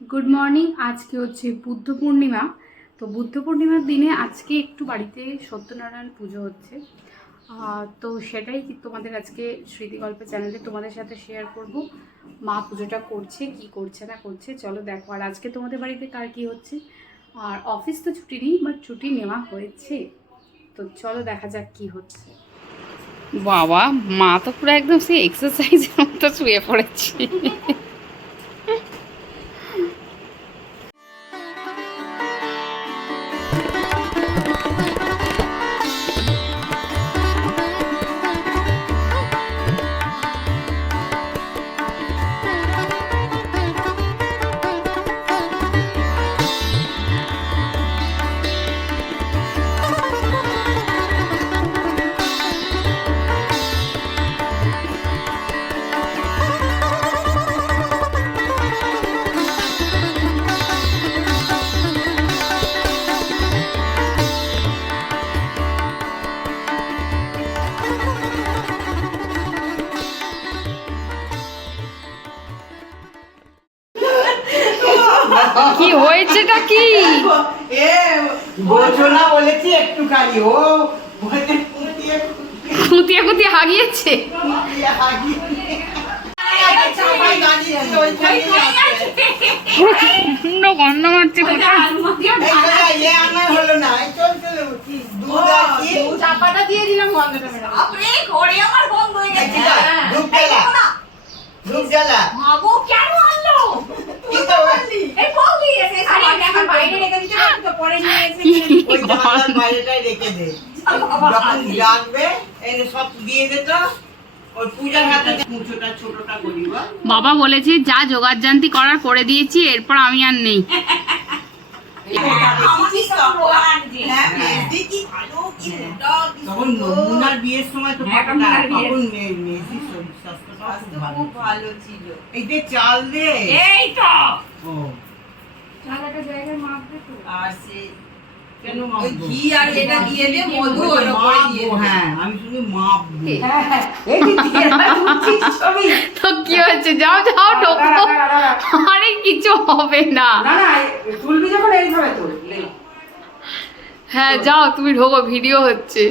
Good morning আজকে হচ্ছে বুদ্ধ পূর্ণিমা। তো বুদ্ধ পূর্ণিমার দিনে আজকে একটু বাড়িতে সত্যনারায়ণ পুজো হচ্ছে। তো সেটাই কি তোমাদের আজকে স্মৃতিগল্প চ্যানেলে তোমাদের সাথে শেয়ার করব। মা পুজোটা করছে, কি করছে না করছে, চলো দেখো। আর আজকে তোমাদের বাড়িতে কার কি হচ্ছে? আর অফিস তো ছুটি নেই বাট ছুটি নেওয়া হয়েছে। তো চলো দেখা যাক কি হচ্ছে। বাবা, মা তো পুরো একদম সেই এক্সারসাইজের মতো শুয়ে পড়েছে। কি হয়েছেটা কি? এ বোঝো না বলেছি একটুখানি ও খুঁতিয়ে খুঁতিয়ে হাগিয়েছে। প্রচণ্ড গন্ধ মারছে কোথায় এই দাদা, এ আমার হলো না এই চলছে কি দুধ আর কি চাপাটা দিয়ে দিলাম গন্ধটা বেরো আপনি ঘরে আমার বন্ধ হয়ে? ধূপ জ্বালা ধূপ জ্বালা কেন জানলার বাইরেটাই রেখে দে। যখন রাখবে এই সব দিয়ে দে তো। ওই পূজার হাতে মুছোটা ছোটটা করি বল। বাবা বলেছে যা জোগাড় জান্তি করার করে দিয়েছি এরপর আমি আর নেই। হ্যাঁ, মেহেদি কি ভালো, কি মোটা, কি তখন নমুনার বিয়ের সময় তো হ্যাঁ, চাল দে। এই তো। আর সে? ঘি আর এটা দিয়ে দে মধু ওর উপরে দিয়ে হ্যাঁ আমি শুধু মাপবো। এই দিয়ে দিচ্ছিস তো কি হয়েছে? যাও যাও ঢোকো। আরে কিছু হবে না। না না তুলবি যখন এইভাবে তুল হ্যাঁ যাও তুমি ঢোকো ভিডিও হচ্ছে।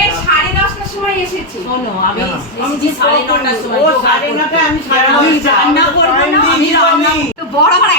এই সাড়ে দশটার সময় এসেছি। শোনো আমি। এসেছি সাড়ে নটার সময় ও সাড়ে নটায় আমি সাড়ে আমি নটায় রান্না করব না আমি রান্না তো বড় আমার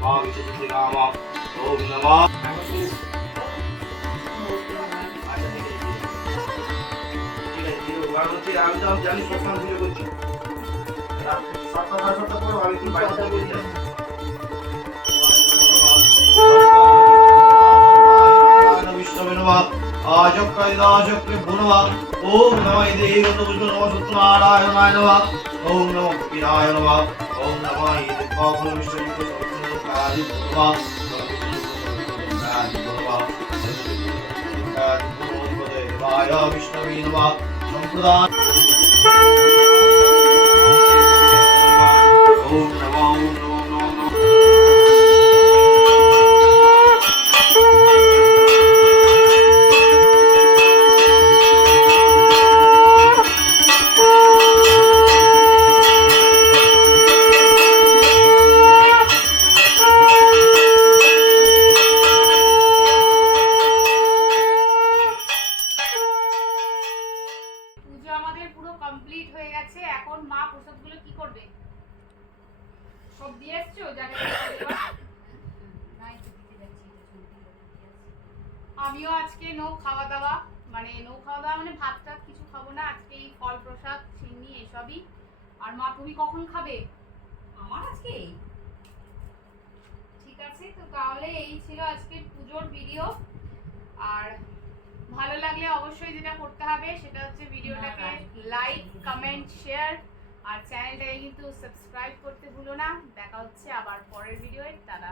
शाकुल गोत्राणां सर्वावचन्ति पूर्व सर्वाविचन्ति राम ओम नमः আমি তো জানি শ্মশান পুজো করছি সাতটা সাড়ে সাতটা পর আমি কি বাড়িতে বলি বিষ্ণবে নমঃ আজক্কাইদাজক্রে ভুনমঃ ওম নমঃ দেবত বিষ্ণু নমঃ সত্যনারায়ণায় নমঃ ওম নমঃ পিরায় বিষ্ণবে নমঃ সম্প্রদান সব দিয়ে এসছো আমিও আজকে নো খাওয়া দাওয়া মানে নো খাওয়া দাওয়া মানে ভাত টাত কিছু খাব না আজকে এই ফল প্রসাদ চিনি এসবই। আর মা তুমি কখন খাবে? আমার আজকে ঠিক আছে তো তাহলে এই ছিল আজকের পুজোর ভিডিও আর ভালো লাগলে অবশ্যই যেটা করতে হবে সেটা হচ্ছে ভিডিওটাকে লাইক কমেন্ট শেয়ার আর চ্যানেলটাকে কিন্তু সাবস্ক্রাইব করতে ভুলো না। দেখা হচ্ছে আবার পরের ভিডিওয়ে টাটা।